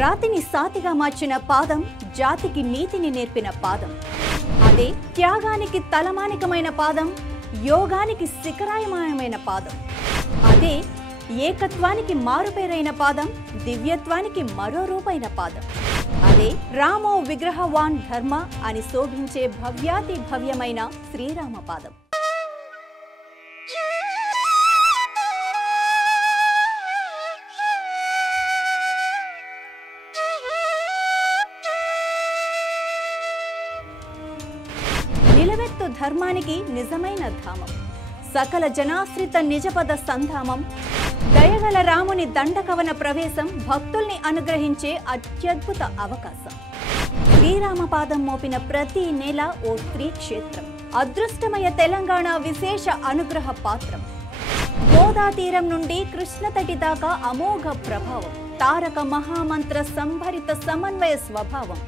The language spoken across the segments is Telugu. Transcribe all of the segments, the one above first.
రాతిని సాతిగా మార్చిన పాదం జాతికి నీతిని నేర్పిన పాదం. అదే త్యాగానికి తలమానికమైన పాదం, యోగానికి శిఖరాయమానమైన పాదం. అదే ఏకత్వానికి మారుపేరైన పాదం, దివ్యత్వానికి మరో రూపైన పాదం. అదే రామో విగ్రహవాన్ ధర్మ అని శోభించే భవ్యాతి భవ్యమైన శ్రీరామ పాదం. నిలవెత్తు ధర్మానికి నిజమైన ధామం, సకల జనాశ్రిత నిజపద సంధామం, దయగల రాముని దండకవన ప్రవేశం, భక్తుల్ని అనుగ్రహించే అత్యద్భుత అవకాశం. శ్రీరామపాదం మోపిన ప్రతి నెల ఓ శ్రీ క్షేత్రం, అదృష్టమయ తెలంగాణ విశేష అనుగ్రహ పాత్రం. గోదా తీరం నుండి కృష్ణతటి దాకా అమోఘ ప్రభావం, తారక మహామంత్ర సంభరిత సమన్వయ స్వభావం.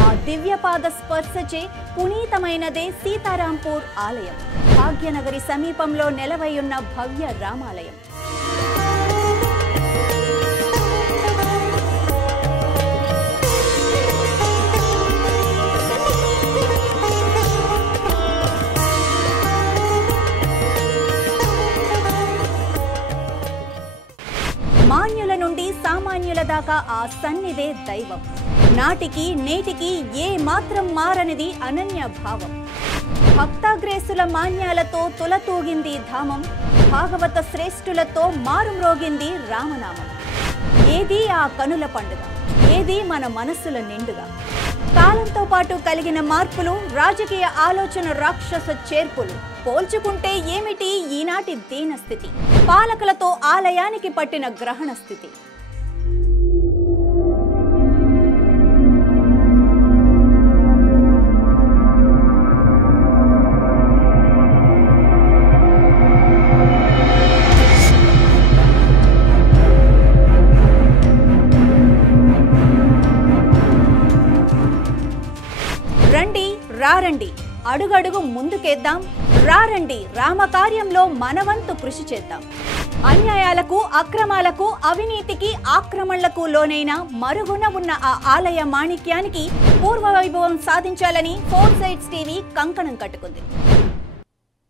ఆ దివ్యపాద స్పర్శచే పునీతమైనదే సీతారాంపూర్ ఆలయం, భాగ్యనగరి సమీపంలో నెలవైయున్న భవ్య రామాలయం. మాన్యుల నుండి సామాన్యుల దాకా ఆ సన్నిధే దైవం. నాటికి నేటికి ఏ మాత్రం మారనిది అనన్య భావం. భక్తాగ్రేసుల మాన్యాలతో తులతూగింది ధామం, భాగవత శ్రేష్ఠులతో మారుమ్రోగింది రామనామం. ఏది ఆ కనుల పండుగ, ఏది మన మనస్సుల నిండుగా. కాలంతో పాటు కలిగిన మార్పులు, రాజకీయ ఆలోచన రాక్షస చేర్పులు పోల్చుకుంటే ఏమిటి ఈనాటి దీనస్థితి, పాలకులతో ఆలయానికి పట్టిన గ్రహణ స్థితి. రండి రారండి, అడుగడుగు ముందుకేద్దాం. రారండి, రామకార్యంలో మనవంతు కృషి చేద్దాం. అన్యాయాలకు, అక్రమాలకు, అవినీతికి, ఆక్రమణలకు లోనైన మరుగున ఉన్న ఆ ఆలయ మాణిక్యానికి పూర్వ వైభవం సాధించాలని 4 Sides టీవీ కంకణం కట్టుకుంది.